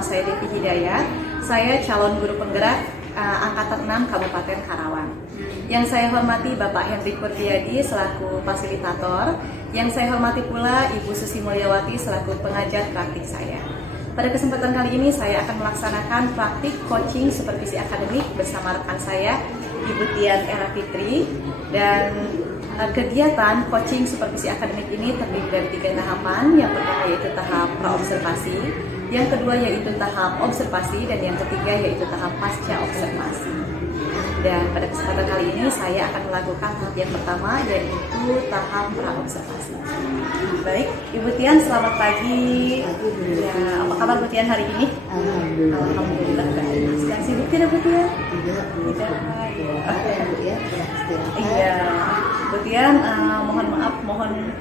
nama saya Devi Hidayat. Saya calon guru penggerak Angkatan 6 Kabupaten Karawang. Yang saya hormati Bapak Henry Kurdiadi selaku fasilitator. Yang saya hormati pula Ibu Susi Mulyawati selaku pengajar praktik saya. Pada kesempatan kali ini saya akan melaksanakan praktik coaching supervisi akademik bersama rekan saya Ibu Tian Era Fitri. Dan kegiatan coaching supervisi akademik ini terdiri dari 3 tahapan. Yang pertama yaitu tahap praobservasi, yang kedua yaitu tahap observasi, dan yang ketiga yaitu tahap pasca observasi. Dan pada kesempatan kali ini saya akan melakukan tahap yang pertama yaitu tahap praobservasi. Baik, Ibu Tian, selamat pagi. Ya, apa kabar Bu Tian hari ini? Alhamdulillah baik. Sedang sibuk tidak Bu Tian? Tidak. Iya, Bu Tian, mohon maaf, mohon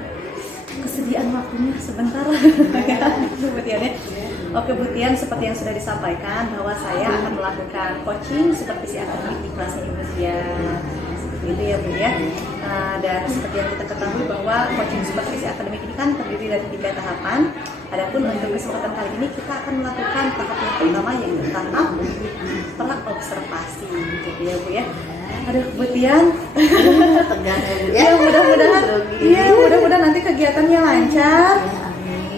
kesediaan waktunya sebentar. Bu Tian ya. Oke Bu Tian, seperti yang sudah disampaikan bahwa saya akan melakukan coaching supervisi akademik di kelasnya Ibu Tian. Seperti itu ya Bu ya. Dan seperti yang kita ketahui bahwa coaching supervisi akademik ini kan terdiri dari 3 tahapan. Adapun untuk kesempatan kali ini kita akan melakukan tahap yang pertama yaitu tahap praobservasi, gitu ya Bu ya. Aduh Bu Tian, tegang ya Bu ya. Mudah-mudahan nanti kegiatannya lancar.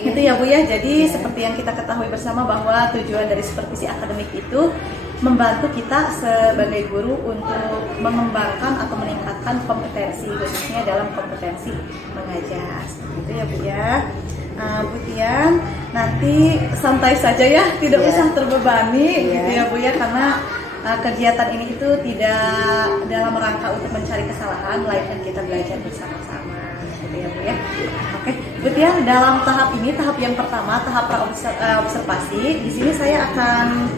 Gitu ya Bu ya. Jadi seperti yang kita ketahui bersama bahwa tujuan dari supervisi akademik itu membantu kita sebagai guru untuk mengembangkan atau meningkatkan kompetensi, khususnya dalam kompetensi mengajar. Gitu ya Bu ya. Bu Tian, nanti santai saja ya, tidak usah terbebani gitu ya Bu ya, karena kegiatan ini itu tidak dalam rangka untuk mencari kesalahan, melainkan kita belajar bersama-sama. Gitu ya Bu ya. Oke, Bu Tian, dalam tahap ini, tahap yang pertama, tahap praobservasi, di sini saya akan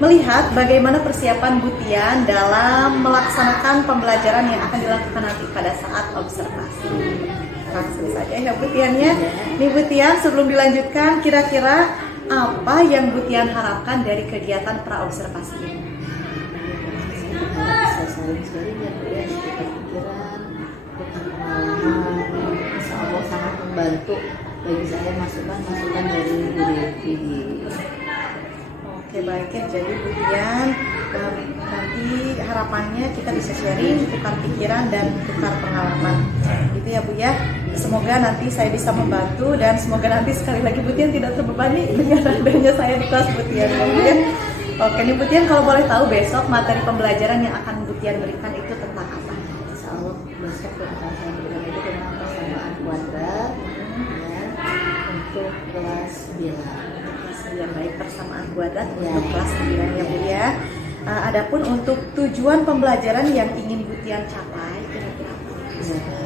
melihat bagaimana persiapan Bu Tian dalam melaksanakan pembelajaran yang akan dilakukan nanti pada saat observasi. Langsung saja ya Bu Tian ya. Nih Bu Tian, sebelum dilanjutkan, kira-kira apa yang Bu Tian harapkan dari kegiatan praobservasi ini? Bisa saling-saling ya Bu ya, tukar pikiran, tukar pengalaman. Insya Allah sangat membantu bagi saya masukan-masukan dari Bu Devi. Oke baik ya, jadi Bu Tian, nanti harapannya kita bisa sharing, tukar pikiran dan tukar pengalaman. Gitu ya Bu ya. Semoga nanti saya bisa membantu dan semoga nanti sekali lagi Bu Tian tidak terbebani dengan adanya saya di kelas Bu Tian. Ya. Oke nih Bu Tian, kalau boleh tahu besok materi pembelajaran yang akan Bu Tian berikan itu tentang apa? Insya Allah besok akan saya berikan itu tentang persamaan kuadrat ya, untuk kelas 9. Baik, persamaan kuadrat untuk kelas 9 ya Bu ya. Adapun untuk tujuan pembelajaran yang ingin Bu Tian capai kira-kira apa?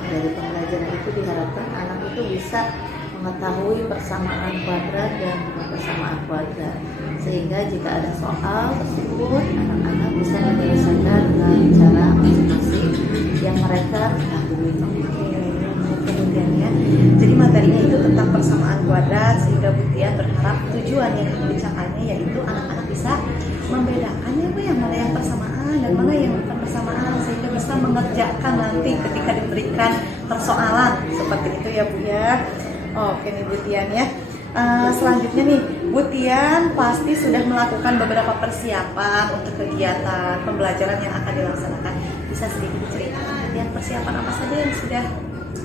Dari pembelajaran itu diharapkan anak itu bisa mengetahui persamaan kuadrat dan persamaan kuadrat, sehingga jika ada soal tersebut anak-anak bisa menyelesaikan dengan cara masing-masing yang mereka ketahui. Kemudian ya, jadi materinya itu tentang persamaan kuadrat, sehingga Bu Tian berharap tujuan yang ingin dicapainya yaitu anak-anak bisa membedakan ya Bu, yang mana yang persamaan dan mana yang bukan persamaan, sehingga bisa mengerjakan nanti ketika diberikan persoalan seperti itu ya Bu ya. Oke nih Bu Tian ya. Selanjutnya nih Bu Tian pasti sudah melakukan beberapa persiapan untuk kegiatan pembelajaran yang akan dilaksanakan. Bisa sedikit diceritakan Bu Tian persiapan apa saja yang sudah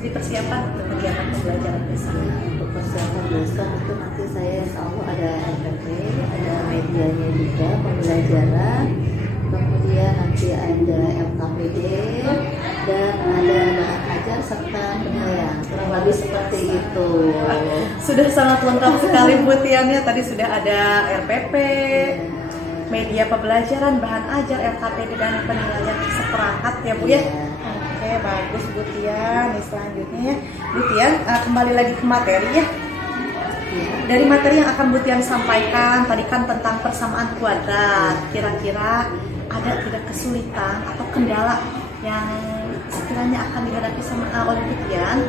dipersiapkan untuk kegiatan pembelajaran besok? Untuk persiapan besok itu nanti saya insya Allah ada RPP, ada medianya juga pembelajaran, kemudian nanti ada LKPD dan ada bahan ajar serta penilaian, kurang lebih seperti itu. Sudah sangat lengkap sekali Bu Tian ya. Tadi sudah ada RPP, media pembelajaran, bahan ajar, LKPD dan penilaian seperangkat ya Bu ya. Oke bagus Bu Tian. Nih selanjutnya ya Bu Tian, kembali lagi ke materi ya. Dari materi yang akan Bu Tian sampaikan tadi kan tentang persamaan kuadrat, kira-kira ada tidak kesulitan atau kendala yang sekiranya akan dihadapi oleh Bu Tian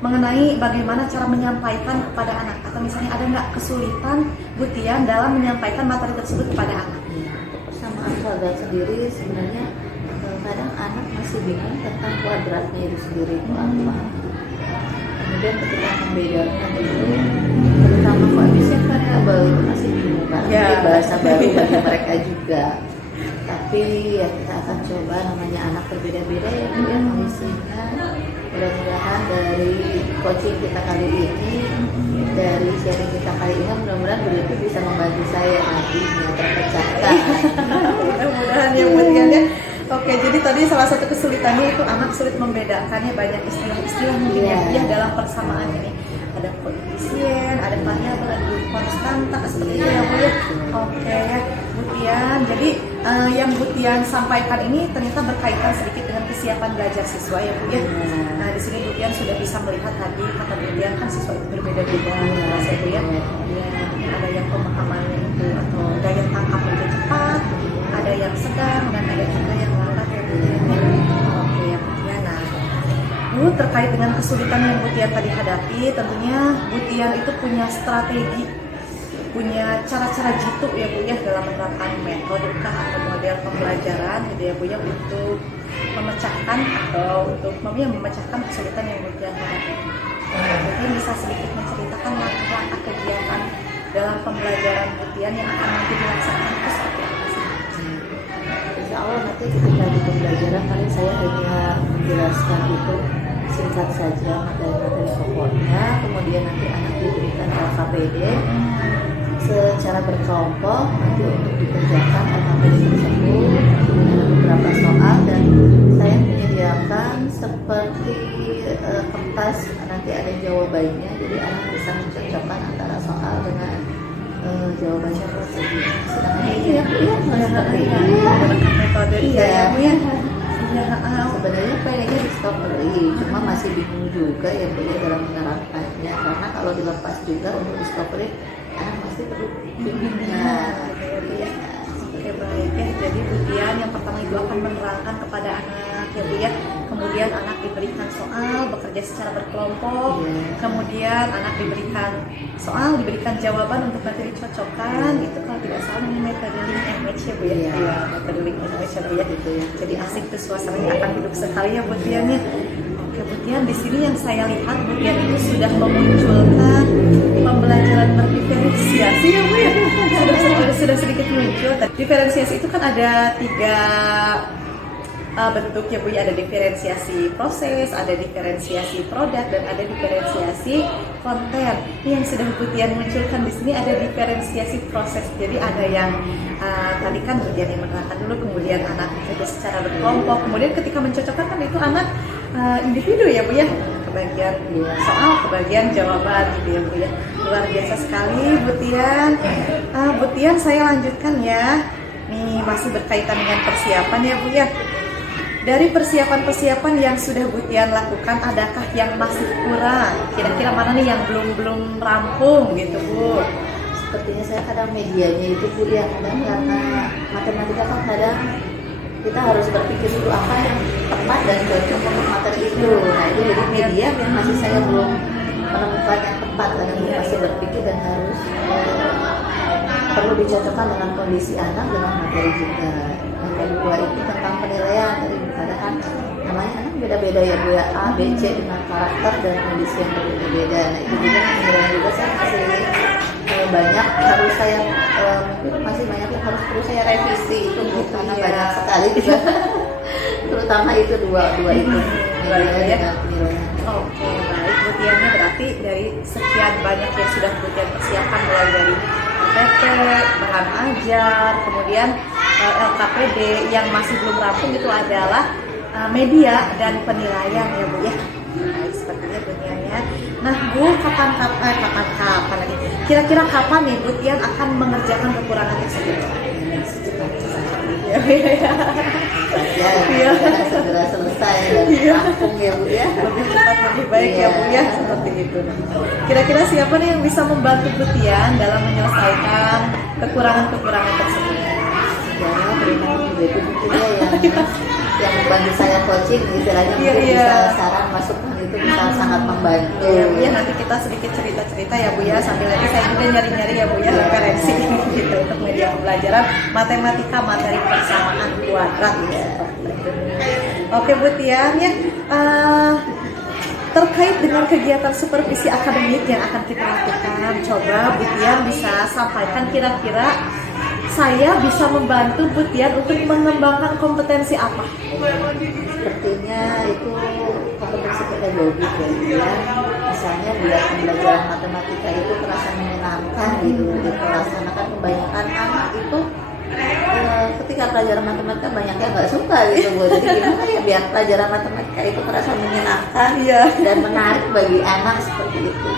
mengenai bagaimana cara menyampaikan kepada anak, atau misalnya ada nggak kesulitan Bu Tian dalam menyampaikan materi tersebut kepada anak? Persamaan kuadrat sendiri sebenarnya kadang anak masih bingung tentang kuadratnya itu sendiri itu apa. Kemudian ketika membedakan itu, terutama koefisien sebenarnya baru masih bingung kan, Ya. mungkin bahasa baru bagi mereka juga. Tapi ya kita akan coba, namanya anak berbeda-beda ya Bu ya kondisinya. Mudah-mudahan dari coaching kita kali ini, dari sharing kita kali ini, mudah-mudahan Bu itu bisa membantu saya nantinya terpecahkan. Mudah-mudahan ya Bu Tian ya. Oke, jadi tadi salah satu kesulitannya itu anak sulit membedakannya, banyak istilah-istilah mungkin ya dalam persamaan ini. Ada koefisien, ada variabel, ada konstanta, seperti itu ya Bu ya. Oke ya Bu Tian, jadi yang Bu Tian sampaikan ini ternyata berkaitan sedikit dengan kesiapan belajar siswa ya Bu ya. Nah di sini Bu Tian sudah bisa melihat tadi kata Bu Tian kan siswa itu berbeda-beda ya Bu ya. Ada yang pemahamannya itu atau daya tangkapnya itu cepat, ada yang sedang dan ada juga yang lambat ya Bu Tian. Oke ya Bu Tian. Nah Bu, terkait dengan kesulitan yang Bu Tian tadi hadapi, tentunya Bu Tian itu punya strategi, punya cara-cara jitu ya Bu ya dalam menerapkan metode atau model pembelajaran gitu ya Bu ya untuk memecahkan atau untuk memecahkan kesulitan yang Bu Tian hadapi. Mungkin bisa sedikit menceritakan langkah-langkah kegiatan dalam pembelajaran Bu Tian yang akan nanti dilaksanakan itu seperti apa sih? Insya Allah nanti ketika di pembelajaran paling saya hanya menjelaskan itu singkat saja materi-materi pokoknya, kemudian nanti anak diberikan LKPD secara berkelompok nanti untuk dikerjakan LKPD tersebut, kemudian ada beberapa soal dan saya menyediakan seperti kertas nanti ada jawabannya, jadi anak bisa mencocokkan antara soal dengan jawabannya tersebut. Sedangkan itu ya Bu ya seperti itu Menggunakan metode iya Bu ya. sebenarnya pengennya di stop beli, cuma masih bingung juga ya Bu ya dalam menerapkannya, karena kalau dilepas juga untuk di stop beli anak pasti perlu bimbingan. Oke baik ya, jadi Bu Tian yang pertama itu akan menerangkan kepada anak ya Bu ya. Kemudian anak diberikan soal, bekerja secara berkelompok. Kemudian anak diberikan soal, diberikan jawaban untuk nanti dicocokkan. Itu kalau tidak salah ini metode link and match ya Bu ya. Iya, metode link and match ya Bu ya. Jadi asik tuh suasananya akan hidup sekali ya Bu Tian ya. Oke Bu Tian, di sini yang saya lihat Bu Tian itu sudah memunculkan pembelajaran berdiferensiasi ya Bu ya. Sudah sedikit muncul. Diferensiasi itu kan ada 3 bentuk ya Bu ya, ada diferensiasi proses, ada diferensiasi produk, dan ada diferensiasi konten. Yang sudah Bu Tian munculkan di sini ada diferensiasi proses. Jadi ada yang tadi kan Bu Tian yang menerangkan dulu, kemudian anak itu secara berkelompok, kemudian ketika mencocokkan kan itu anak individu ya Bu ya, kebagian soal, kebagian jawaban gitu ya Bu ya. Luar biasa sekali Bu Tian. Bu Tian saya lanjutkan ya. Nih masih berkaitan dengan persiapan ya Bu ya. Dari persiapan-persiapan yang sudah Bu Tian lakukan, adakah yang masih kurang? Kira-kira mana nih yang belum rampung gitu Bu? Sepertinya saya kadang medianya itu Bu ya, kadang karena matematika kan kadang kita harus berpikir dulu apa yang tepat dan cocok untuk materi itu. Nah itu jadi media yang masih saya belum menemukan yang tepat, kadang masih berpikir dan harus perlu dicocokkan dengan kondisi anak, dengan materi juga. Yang kedua itu tentang penilaian, tadi dikatakan namanya anak beda-beda ya Bu ya, A, B, C dengan karakter dan kondisi yang berbeda-beda. Nah itu juga penilaian juga saya masih banyak harus saya mungkin masih banyak yang harus perlu saya revisi itu Bu, karena banyak sekali juga terutama itu dua itu penilaian dan penilaian. Oke baik Bu Tiannya, berarti dari sekian banyak yang sudah Bu Tian persiapkan mulai dari PP, bahan ajar, kemudian LKPD, yang masih belum rampung itu adalah media dan penilaian ya Bu ya. Baik, sepertinya Bu Tian ya. Nah Bu, kapan lagi? Kira-kira kapan nih Bu Tian akan mengerjakan kekurangan tersebut? Ya, segera selesai dan rampung ya Bu ya. Lebih cepat lebih baik ya Bu ya, seperti itu. Kira-kira siapa nih yang bisa membantu Bu Tian dalam menyelesaikan kekurangan-kekurangan tersebut? Ya, terima kasih mungkin ya yang membantu saya coaching, istilahnya mungkin bisa saran masukan itu bisa sangat membantu. Ya nanti kita sedikit cerita-cerita ya Bu ya, sambil nanti saya juga nyari-nyari ya Bu ya referensi gitu untuk media pembelajaran matematika materi persamaan kuadrat ya. Oke Bu Tian ya, terkait dengan kegiatan supervisi akademik yang akan kita lakukan, coba Bu Tian bisa sampaikan kira-kira saya bisa membantu Bu Tian untuk mengembangkan kompetensi apa? Sepertinya itu kompetensi pedagogik ya. Misalnya biar pembelajaran matematika itu terasa menyenangkan gitu. Dilaksanakan kebanyakan anak itu ketika pelajaran matematika banyak yang nggak suka gitu Bu. Jadi gimana ya biar pelajaran matematika itu terasa menyenangkan dan menarik bagi anak seperti itu.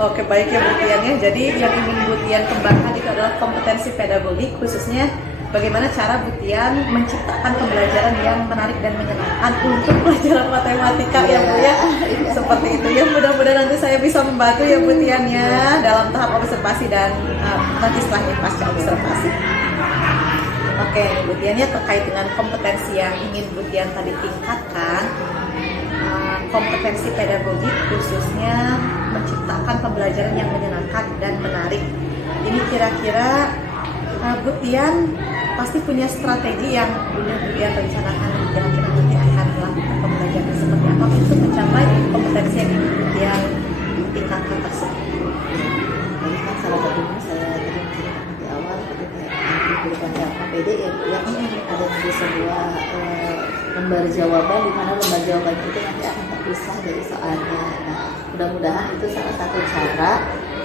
Oke, baik ya Bu Tian ya. Jadi yang ingin Bu Tian kembangkan itu adalah kompetensi pedagogik, khususnya bagaimana cara Bu Tian menciptakan pembelajaran yang menarik dan menyenangkan untuk pelajaran matematika ya Bu ya. Seperti itu ya, mudah-mudahan nanti saya bisa membantu ya Bu Tian ya dalam tahap observasi dan nanti setelah ini pasca observasi. Oke, Bu Tian ya, terkait dengan kompetensi yang ingin Bu Tian tadi tingkatkan, kompetensi pedagogik khususnya menciptakan pembelajaran yang menyenangkan dan menarik. Ini kira-kira Bu Tian pasti punya strategi yang Bu Tian rencanakan kira-kira nanti akan melakukan pembelajaran seperti apa untuk mencapai kompetensi yang ingin Bu Tian tingkatkan tersebut. Jadi kan salah satunya saya tadi menceritakan di awal ketika diberikan KPD ya Bu ya, ada sebuah lembar jawaban di mana lembar jawaban itu nanti akan terpisah dari soalnya. Nah, mudah-mudahan itu salah satu cara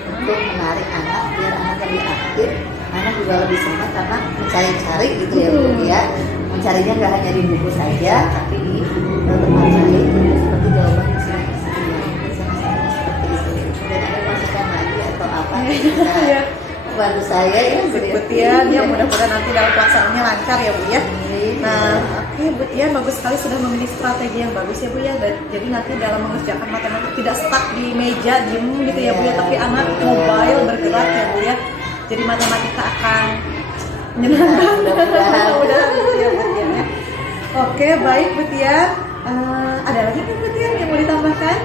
untuk menarik anak biar anak lebih aktif, anak juga lebih semangat karena mencari-cari gitu ya Bu ya. Mencarinya nggak hanya di buku saja, tapi di tempat cari seperti jawaban yang sudah disediakan seperti itu. Dan ada masukan lagi atau apa ya? Bantu saya ya Bu Tian ya, mudah-mudahan nanti dalam pelaksanaannya lancar ya Bu ya. Nah, oke Bu Tian, bagus sekali sudah memilih strategi yang bagus ya Bu ya. Jadi nanti dalam mengerjakan matematika tidak stuck di meja diem gitu ya Bu ya, tapi anak mobile bergerak ya Bu ya. Jadi matematika akan menyenangkan. Mudah-mudahan gitu ya Bu Tian ya. Oke, baik Bu Tian. Ada lagi nih Bu Tian yang mau ditambahkan?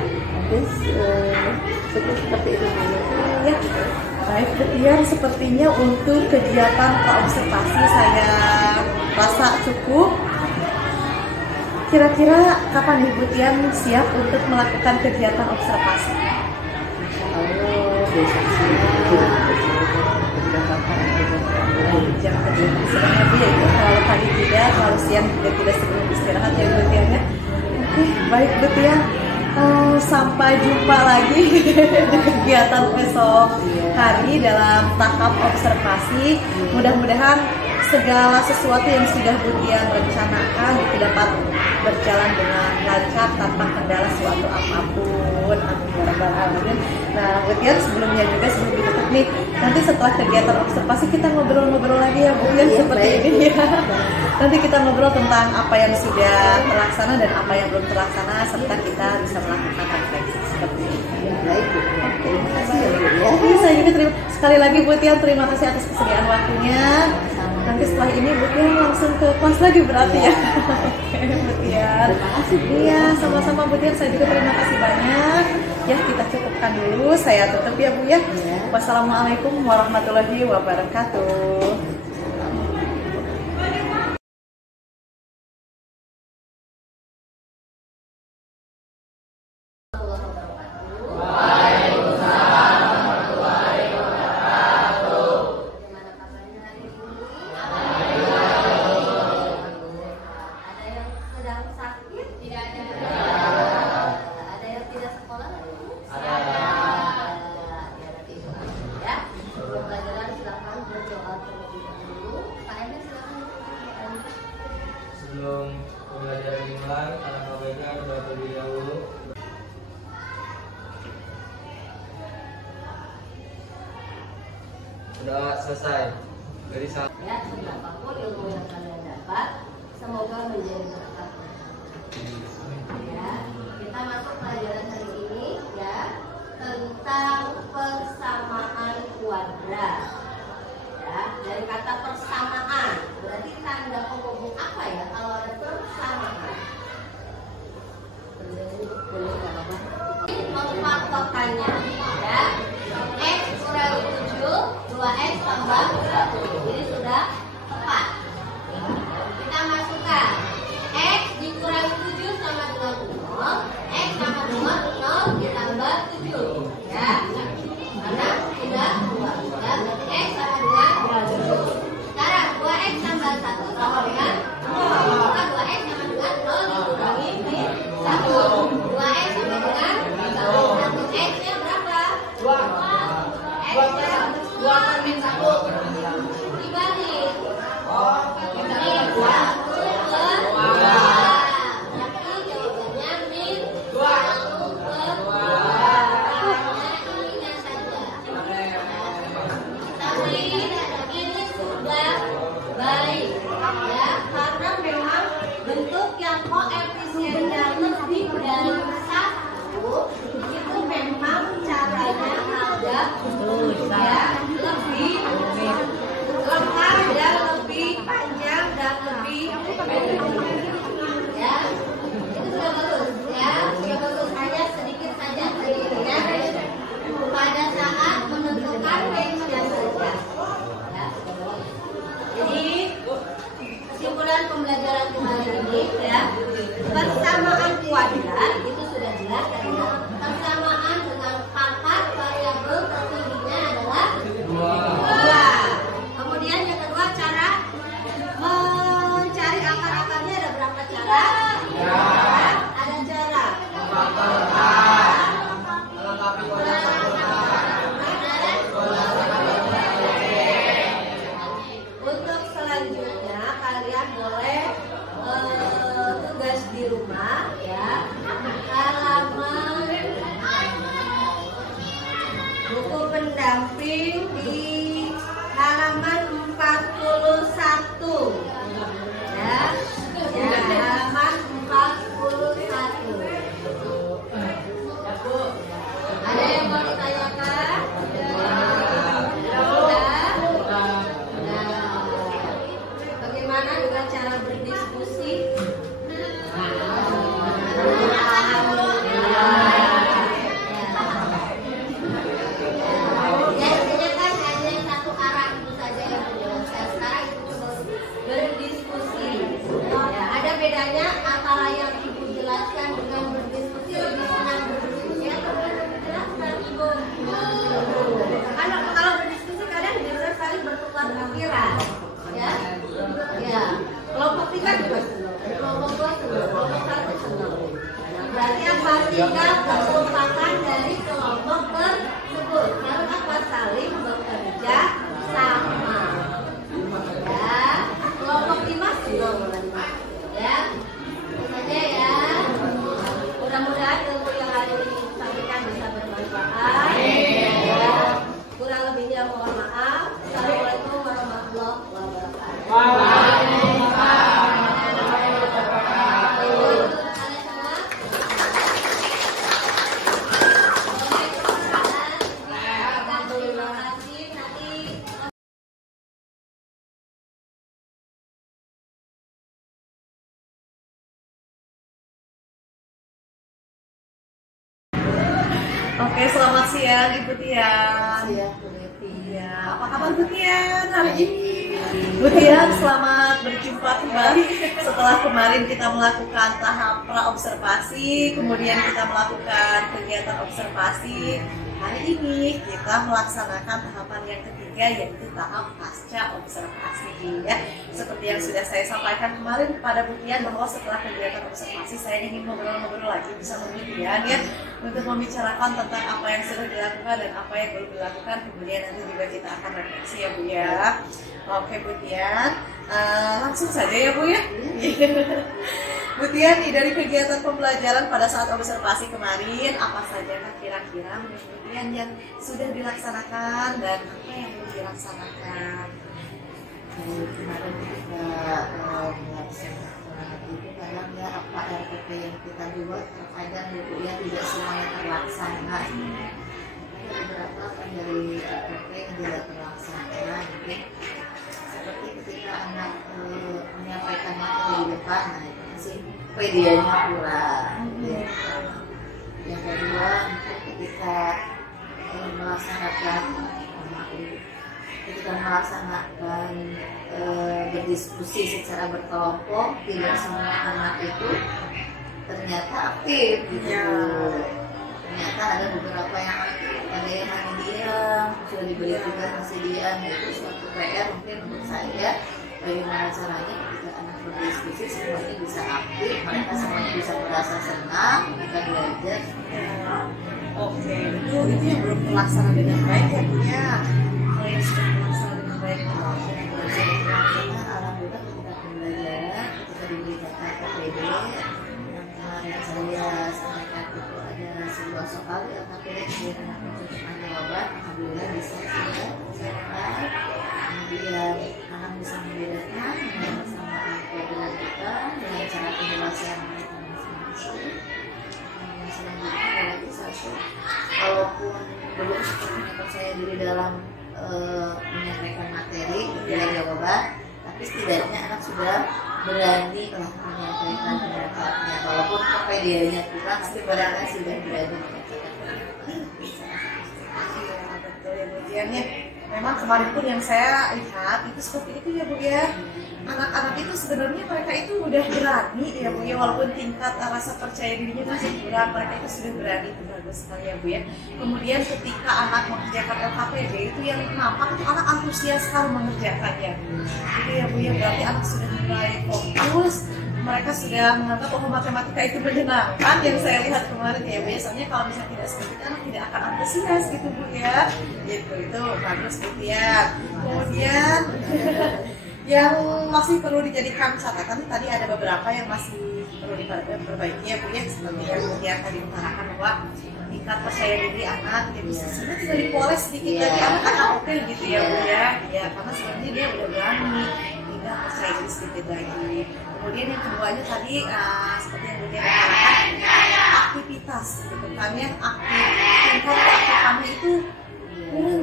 Cukup seperti itu ya. Baik Bu Tian, sepertinya untuk kegiatan praobservasi saya rasa cukup. Kira-kira kapan nih Bu Tian siap untuk melakukan kegiatan observasi? Besok Jam kerja sebenarnya Bu ya, kalau pagi tidak, kalau siang tidak sebelum istirahat ya Bu Tian ya. Oke, baik Bu Tian. Sampai jumpa lagi di kegiatan esok hari dalam tahap observasi. Mudah-mudahan segala sesuatu yang sudah Bu Tian rencanakan itu dapat berjalan dengan lancar tanpa kendala suatu apapun. Amin. Nah Bu Tian, sebelumnya juga sebelum ditutup nih, nanti setelah kegiatan observasi kita ngobrol-ngobrol lagi ya Bu Tian seperti ini ya. Nanti kita ngobrol tentang apa yang sudah terlaksana dan apa yang belum terlaksana, serta kita bisa melakukan refleksi seperti ini. Baik Bu, terima kasih ya Bu ya. Saya juga sekali lagi Bu Tian, terima kasih atas kesediaan waktunya. Nanti setelah ini Bu Tian langsung ke kelas lagi berarti ya. Oke Bu Tian. Terima kasih Bu. Iya, sama-sama Bu Tian, saya juga terima kasih banyak. Ya, kita cukupkan dulu, saya tutup ya Bu ya. Wassalamualaikum warahmatullahi wabarakatuh. Sebelum pembelajaran dimulai, anak ABK sudah terlebih dahulu. Sudah selesai. Jadi ya, apapun ilmu yang kalian dapat, semoga menjadi berkat. Ya, kita masuk pelajaran hari ini ya tentang persamaan kuadrat. Ya, dari kata persamaan, berarti tanda penghubung apa ya kalau ada persamaan? Memfaktorkannya ya. X kurang 7, 2x tambah 1. Ini sudah tepat. Kita masukkan X dikurangi 7 sama dengan 0. bagaimana dengan cara berdiskusi? Biasanya kan hanya yang satu arah itu saja yang menjelaskan. Sekarang ibu coba berdiskusi. Ya, ada bedanya antara yang ibu jelaskan dengan berdiskusi. Lebih senang berdiskusi atau lebih menjelaskan ibu? Karena kalau berdiskusi kadang bisa saling bertukar pikiran. Ya, ya. Kelompok 3 juga senang, kelompok 2 senang, kelompok 1 senang. Berarti apa? Tinggal kekompakan dari kelompok tersebut. Lalu apa? Saling bekerja sama. Ya, kelompok 5 senang. Ya, itu saja ya. Mudah-mudahan ilmu yang hari ini disampaikan bisa bermanfaat. Ya, kurang lebihnya mohon maaf. Assalamualaikum warahmatullahi wabarakatuh. Oke, selamat siang Ibu Tian. Siang, Bu Leti. Iya, apa kabar Bu Tian hari ini? Bu Tian, selamat berjumpa kembali setelah kemarin kita melakukan tahap praobservasi, kemudian kita melakukan kegiatan observasi. Hari ini kita melaksanakan tahapan yang ketiga, yaitu tahap pasca observasi. Ya, seperti yang sudah saya sampaikan kemarin kepada Bu Tian bahwa setelah kegiatan observasi saya ingin ngobrol-ngobrol lagi bersama Bu Tian ya, untuk membicarakan tentang apa yang sudah dilakukan dan apa yang belum dilakukan. Kemudian nanti juga kita akan refleksi ya Bu ya. Oke Bu Tian, langsung saja ya Bu ya. Bu Tian, nih dari kegiatan pembelajaran pada saat observasi kemarin, apa saja kan kira-kira menurut Bu Tian yang sudah dilaksanakan dan apa yang belum dilaksanakan? Kemarin kita melaksanakan itu kadang ya apa RPP yang kita buat terkadang gitu ya tidak semuanya terlaksana. Ada beberapa kan dari RPP yang tidak terlaksana gitu. Seperti ketika anak menyampaikan materi di depan, nah itu masih PDA-nya kurang. Ya. Yang kedua mungkin ketika melaksanakan berdiskusi secara berkelompok, tidak semua anak itu ternyata aktif gitu. Ternyata ada beberapa yang aktif, ada yang hanya diam, sudah diberi tugas masih diam. Itu suatu PR mungkin untuk saya, bagaimana caranya ketika anak berdiskusi semuanya bisa aktif, mereka semuanya bisa merasa senang ketika belajar. Oke, itu yang belum terlaksana dengan baik ya Bu ya. Kalau yang sudah terlaksana dengan baik, Karena alhamdulillah ketika pembelajaran, ketika diberi data KPD, yang kemarin saya sampaikan itu ada sebuah soal di KPD, kemudian anak mencocokan jawaban, alhamdulillah bisa sudah dicatat. Kemudian anak bisa membedakan kebersamaan program kita dengan cara penjelasan mereka masing-masing. Yang selanjutnya lagi satu, walaupun belum sepenuhnya percaya diri dalam menyampaikan materi dan jawaban, tapi setidaknya anak sudah berani menyampaikan pendapatnya, walaupun kepedeannya kurang, tapi barangkali sudah berani menyampaikan pendapatnya. betul ya Bu Tian ya. Memang kemarin pun yang saya lihat itu seperti itu ya Bu ya. Anak-anak itu sebenarnya mereka itu udah berani ya Bu ya, walaupun tingkat rasa percaya dirinya masih kurang, mereka itu sudah berani, itu bagus sekali ya Bu ya. Kemudian ketika anak mengerjakan LKPD itu yang nampak itu anak antusias sekali mengerjakannya. Itu ya Bu ya, berarti anak sudah mulai fokus, mereka sudah menganggap bahwa matematika itu menyenangkan yang saya lihat kemarin ya Bu ya. Soalnya kalau misalnya tidak seperti itu anak tidak akan antusias gitu Bu ya. Gitu, itu bagus Bu ya. Kemudian yang masih perlu dijadikan catatan tadi ada beberapa yang masih perlu diperbaiki ya Bu ya, seperti yang Bu ya tadi mengatakan bahwa tingkat percaya diri anak ya bisa sebenarnya tinggal dipoles sedikit lagi, anak kan oke gitu ya Bu ya. Ya karena sebenarnya dia udah berani, tinggal percaya diri sedikit lagi. Kemudian yang keduanya tadi seperti yang Bu ya katakan aktivitas gitu kan ya, tingkat keaktifannya itu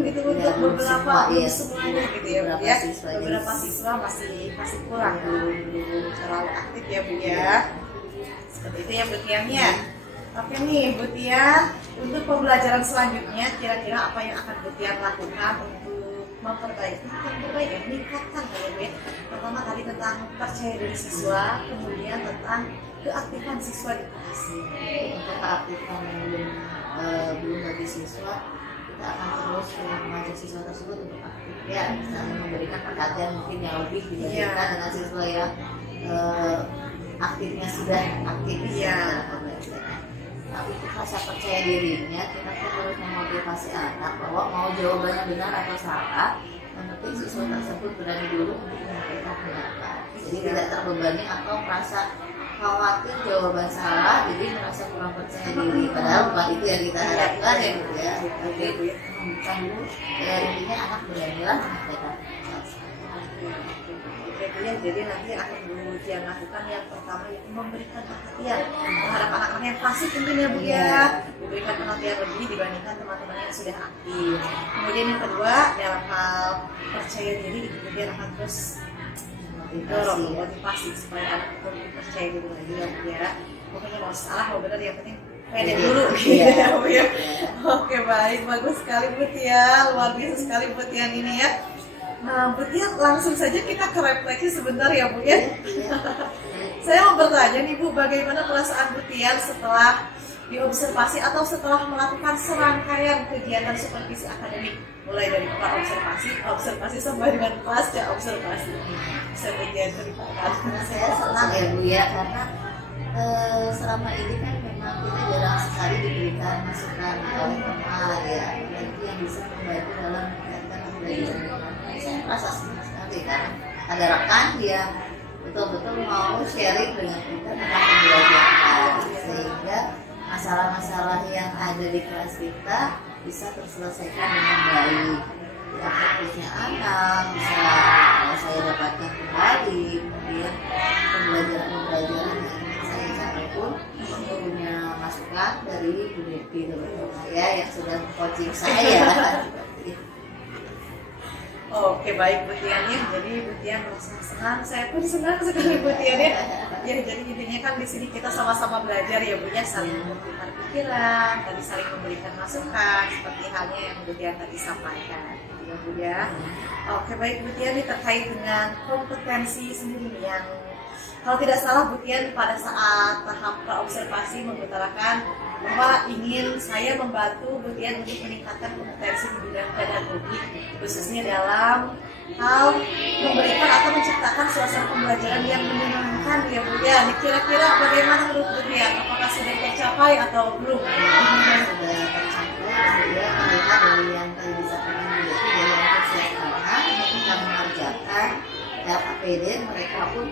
gitu untuk beberapa ya, semuanya gitu ya Bu beberapa ya. siswa Beberapa jadi siswa masih kurang belum terlalu aktif ya Bu ya. Seperti itu ya Bu Tiannya. Oke nih Bu Tian, untuk pembelajaran selanjutnya kira-kira apa yang akan Bu Tian lakukan untuk memperbaiki, meningkatkan ya Bu ya. Pertama tadi tentang percaya diri siswa, kemudian tentang keaktifan siswa di kelas. Untuk keaktifan yang belum bagi siswa, kita akan terus mengajak siswa tersebut untuk aktif ya, misalnya memberikan perhatian mungkin yang lebih dibandingkan dengan siswa yang aktifnya sudah aktif dalam pembelajaran. Tapi untuk rasa percaya dirinya, kita terus memotivasi anak bahwa mau jawabannya benar atau salah, yang penting siswa tersebut berani dulu untuk menyampaikan pendapat. Jadi tidak terbebani atau merasa khawatir jawaban salah, jadi merasa kurang percaya diri. Padahal bukan itu yang kita harapkan ya Bu ya. Jadi bukan dulu, intinya anak beranilah menyampaikan ya, jadi nanti akan Bu Tian lakukan yang pertama yaitu memberikan perhatian terhadap anak-anak yang pasif mungkin ya Bu ya, memberikan perhatian lebih dibandingkan teman-teman yang sudah aktif. Kemudian yang kedua dalam hal percaya diri itu Bu Tian akan terus motivasi supaya anak itu lebih percaya diri lagi ya Bu ya. Pokoknya mau salah mau benar yang penting pede dulu gitu ya Bu ya. Oke baik, bagus sekali Bu Tian, luar biasa sekali Bu Tian ini ya. Nah, Bu Tian langsung saja kita ke refleksi sebentar ya Bu ya. Saya mau bertanya nih Bu, bagaimana perasaan Bu Tian setelah diobservasi atau setelah melakukan serangkaian kegiatan supervisi akademik, mulai dari observasi sampai dengan pasca observasi. Bisa Bu Tian ceritakan? Saya senang ya Bu ya, karena selama ini kan memang kita jarang sekali diberikan masukan oleh teman ya, itu yang bisa membantu dalam meningkatkan pembelajaran. Saya merasa senang sekali karena ada rekan yang betul-betul mau sharing dengan kita tentang pembelajaran, sehingga masalah-masalah yang ada di kelas kita bisa terselesaikan dengan baik. Aktivitasnya anak bisa saya dapatkan kembali, kemudian pembelajaran yang saya capai pun punya masukan dari Bu Devi teman-teman saya yang sudah coaching saya. Oke baik Bu Tian ya, jadi Bu Tian merasa senang, saya pun senang sekali Bu Tian ya. Ya jadi intinya kan di sini kita sama-sama belajar ya Bu ya, saling memberikan pikiran, tadi saling memberikan masukan seperti halnya yang Bu Tian tadi sampaikan ya Bu ya. Oke baik Bu Tian, ini terkait dengan kompetensi sendiri yang kalau tidak salah Bu Tian pada saat tahap praobservasi mengutarakan bahwa ingin saya membantu Bu Tian untuk meningkatkan kompetensi di bidang pedagogik, khususnya dalam hal memberikan atau menciptakan suasana pembelajaran yang menyenangkan ya Bu Tian. Kira-kira bagaimana menurut Bu Tian? Apakah sudah tercapai atau belum? Sudah tercapai, ya melihat dari yang tadi disampaikan Bu Devi dari yang persiapan kita mengerjakan LKPD, mereka pun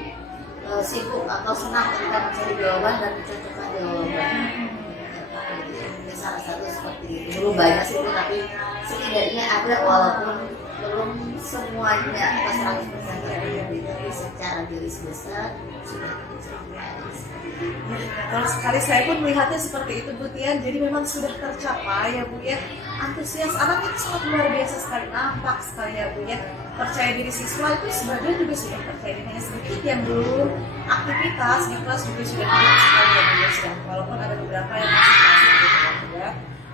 sibuk atau senang ketika mencari jawaban dan mencocokkan jawaban. Salah satu seperti itu. Belum banyak sih, tapi setidaknya ada walaupun belum semuanya 100% terjadi, tapi secara garis besar sudah tercapai. Kalau sekali saya pun melihatnya seperti itu Bu Tian, jadi memang sudah tercapai ya Bu ya. Antusias anak itu sangat luar biasa sekali, nampak sekali ya Bu ya. Percaya diri siswa itu sebagian juga sudah percaya dirinya, sedikit yang belum aktivitas di kelas juga sudah aktif sekali ya Bu ya. Walaupun ada beberapa yang masih gitu ya.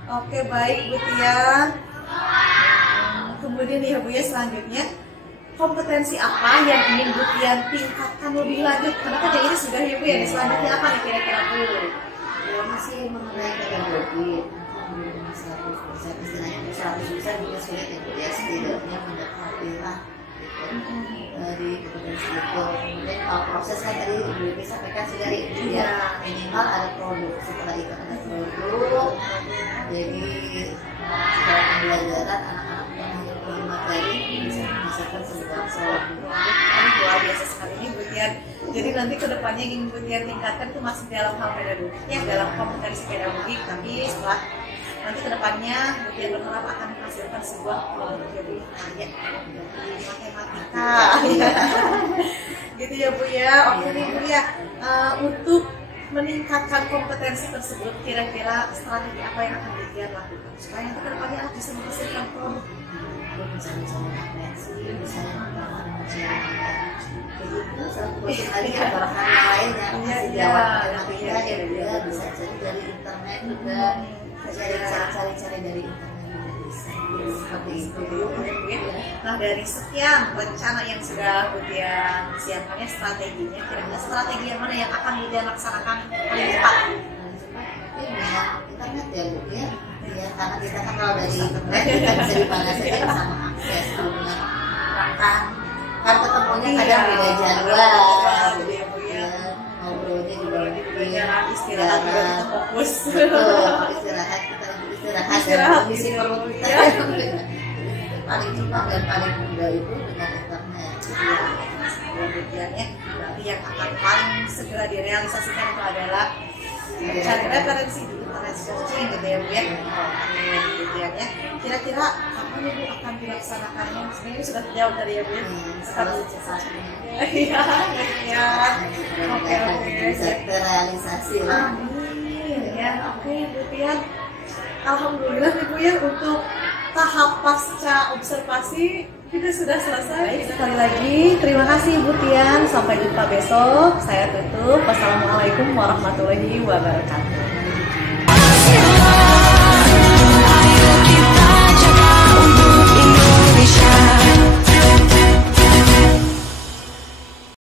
Oke baik Bu Tian. Kemudian ya Bu ya, selanjutnya kompetensi apa yang ingin Bu Tian tingkatkan lebih lanjut? Karena kan yang ini sudah ya Bu ya, selanjutnya apa nih kira-kira Bu? Ya masih mengenai pedagogi, 100% istilahnya 100% juga sulit ya Bu ya, setidaknya mendekatilah dari kompetensi itu. Kemudian kalau proses kan tadi Bu Devi sampaikan sudah ya, minimal ada produk, setelah itu ada produk. Jadi setelah pembelajaran anak-anak yang hanya materi bisa menghasilkan sebuah solusi. Luar biasa sekali ini Bu Tian. Jadi nanti kedepannya ingin Bu Tian tingkatkan itu masih dalam hal pedagogiknya, dalam kompetensi pedagogik, tapi setelah nanti kedepannya Bu Tian berharap akan menghasilkan sebuah produk jadi karya di matematika. Gitu ya Bu ya. Oke nih Bu ya, untuk meningkatkan kompetensi tersebut, kira-kira strategi apa yang akan Ibu lakukan supaya nanti kedepannya anak bisa menghasilkan produk? Bisa mengapresiasi, bisa terus tadi bahan lain yang masih jawab matematika ya juga bisa cari dari internet juga, cari dari internet juga bisa seperti itu. Nah, dari sekian rencana yang sudah Bu Tian siapkannya, strateginya, kira-kira strategi yang mana yang akan Bu Tian laksanakan paling cepat? Internet ya Bu ya. Ya, karena kita kan kalau dari internet kita bisa di mana saja bisa mengakses dengan kan ketemunya kadang beda jadwal gitu ya, ngobrolnya juga jalan istirahat juga kita fokus, istirahat dan mengisi perut kita paling cepat dan paling mudah itu dengan internet kemudian ya. Berarti yang akan paling segera direalisasikan itu adalah cari referensi di internet, searching gitu ya Bu ya. Kemudian ya, kira-kira kapan Ibu akan dilaksanakannya? Sebenarnya sudah terjawab tadi ya Bu ya. kalau secepatnya Iya, iya. Oke, bisa terrealisasi lah. Amin ya. Oke Bu Tian, alhamdulillah nih Bu ya, untuk tahap pasca observasi kita sudah selesai. Baik, sekali lagi terima kasih Bu Tian. Sampai jumpa besok. Saya tutup. Wassalamualaikum warahmatullahi wabarakatuh.